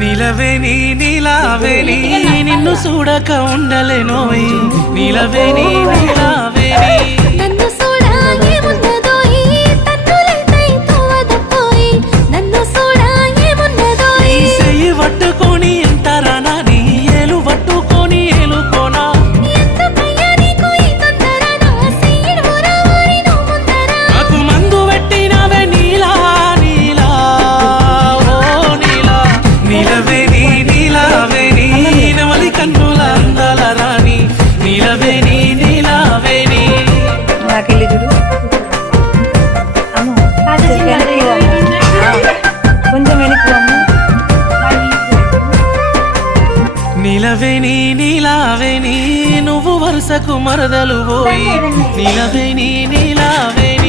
నీలవేణి నీలావేణి నిన్ను చూడక ఉండలేనోయ్ నీలవేణి నీలావేణి నన్ను చూడా ఏమున్నదోయ్ తన్నులైతై తోవదపోయ్ నన్ను చూడా ఏమున్నదోయ్ చెయ్యి పట్టుకొని ఎంతరానా నీ ఏలు పట్టుకొని ఏలుకోనా ఎందుకయ్యా నీకు ఈ తొందర నా సీడు రావారి నువ్వు ముందర నాకు మందు పెట్టినవే నీలా నీలా ఓ నీలా నీలవేణి నీలావేణి నెమలి కన్నుల అందాల రాణి నీలవేణి నీలావేణి నాకెళ్ళి చూడు అమ్మ వెనక్కి కొంచెం వెనక్కి అమ్మ నీలవేణి నీలావేణి నువ్వు వరుసకు మరదలు పోయి నీలవేణి నీలావేణి